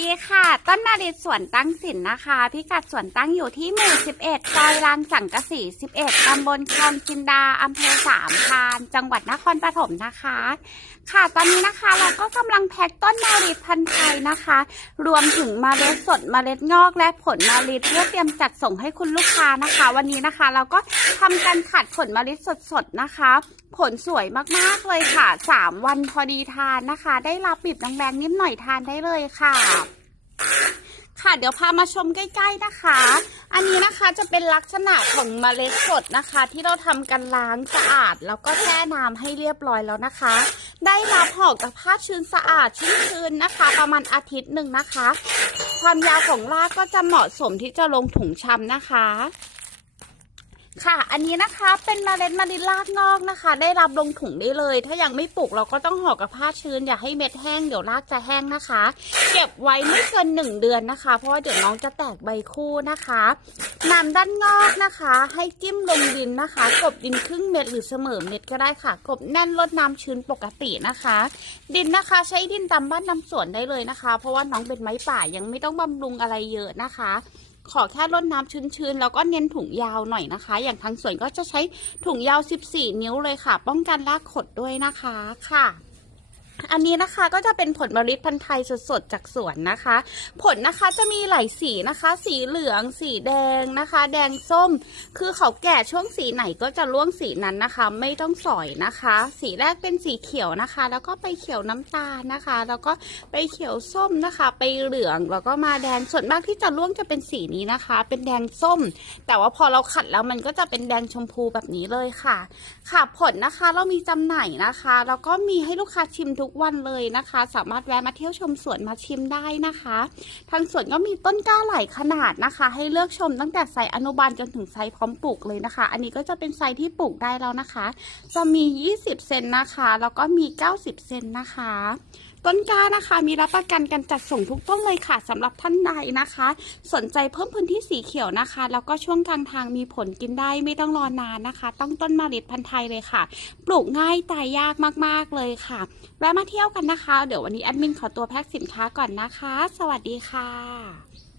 ดีค่ะ ต้นนาริสวนตั้งสินนะคะ พิกัดสวนตั้งอยู่ที่หมู่ 11 ซอยรางสังกะสี 11 ตำบลคลองจินดา อำเภอสามพาน จังหวัดนครปฐมนะคะ ค่ะ ตอนนี้นะคะเราก็กำลังแพ็คต้นมาริดพันธุ์ไทยนะคะ รวมถึงเมล็ดสดเมล็ดงอกและผลมาริดเพื่อเตรียมจัดส่งให้คุณลูกค้านะคะ วันนี้นะคะ เราก็ทำการขัดผลมะลิสดๆนะคะ ผลสวยมากๆเลยค่ะ 3 วันพอดีทานนะคะ ได้รับปิดแดงๆนิดหน่อยทานได้เลยค่ะ ค่ะเดี๋ยวพามาชมใกล้ ๆนะคะ อันนี้นะคะจะเป็นลักษณะของเมล็ดสดนะคะ ที่เราทำกันล้างสะอาด แล้วก็แช่น้ำให้เรียบร้อยแล้วนะคะ ได้รับห่อกับผ้าชื้นสะอาดชุ่มชื้นนะคะ ประมาณอาทิตย์หนึ่งนะคะ ความยาวของรากก็จะเหมาะสมที่จะลงถุงชำนะคะ ค่ะ อันนี้นะคะเป็นมเมล็ดมะลิรากงอกนะคะ ได้รับลงถุงได้เลย ถ้ายังไม่ปลูกเราก็ต้องห่อกระพาชื้นอย่าให้เม็ดแห้งเดี๋ยวรากจะแห้งนะคะ เก็บไว้ไม่เกินหนึ่งเดือนนะคะ เพราะว่าเดี๋ยวน้องจะแตกใบคู่นะคะนำด้านงอกนะคะ ให้จิ้มลงดินนะคะ กบดินครึ่งเม็ดหรือเสมอเม็ดก็ได้ค่ะ กบแน่นลดน้ำชื้นปกตินะคะ ดินนะคะใช้ดินตามบ้านนำสวนได้เลยนะคะ เพราะว่าน้องเป็นไม้ป่ายังไม่ต้องบำรุงอะไรเยอะนะคะ ขอแค่รดน้ำชื้นๆ แล้วก็เน้นถุงยาวหน่อยนะคะ อย่างทางสวนก็จะใช้ถุงยาว 14 นิ้วเลยค่ะ ป้องกันรากขดด้วยนะคะค่ะ อันนี้นะคะก็จะเป็นผลมะลิพันธุ์ไทยสดๆจากสวนนะคะ ผลนะคะจะมีหลายสีนะคะ สีเหลือง สีแดงนะคะ แดงส้ม คือเขาแก่ช่วงสีไหนก็จะร่วงสีนั้นนะคะ ไม่ต้องสอยนะคะ สีแรกเป็นสีเขียวนะคะ แล้วก็ไปเขียวน้ำตาลนะคะ แล้วก็ไปเขียวส้มนะคะ ไปเหลืองแล้วก็มาแดงส่วนมากที่จะร่วงจะเป็นสีนี้นะคะ เป็นแดงส้ม แต่ว่าพอเราขัดแล้วมันก็จะเป็นแดงชมพูแบบนี้เลยค่ะ ค่ะผลนะคะเรามีจำหน่ายนะคะแล้วก็มีให้ลูกค้าชิมทุกวันเลยนะคะ สามารถแวะมาเที่ยวชมสวนมาชิมได้นะคะ ทางสวนก็มีต้นกล้าหลายขนาดนะคะ ให้เลือกชมตั้งแต่ไซส์อนุบาลจนถึงไซส์พร้อมปลูกเลยนะคะ อันนี้ก็จะเป็นไซส์ที่ปลูกได้แล้วนะคะ จะมี 20 เซนนะคะ แล้วก็มี 90 เซนนะคะ ต้นกล้านะคะ มีรับประกันการจัดส่งทุกต้นเลยค่ะสำหรับท่านใดนะคะ สนใจเพิ่มพื้นที่สีเขียวนะคะ แล้วก็ช่วงกลางทางมีผลกินได้ไม่ต้องรอนานนะคะ ต้องต้นมะลิพันธุ์ไทยเลยค่ะ ปลูกง่ายตายยากมากๆเลยค่ะแวะมาเที่ยวกันนะคะ เดี๋ยววันนี้แอดมินขอตัวแพ็คสินค้าก่อนนะคะ สวัสดีค่ะ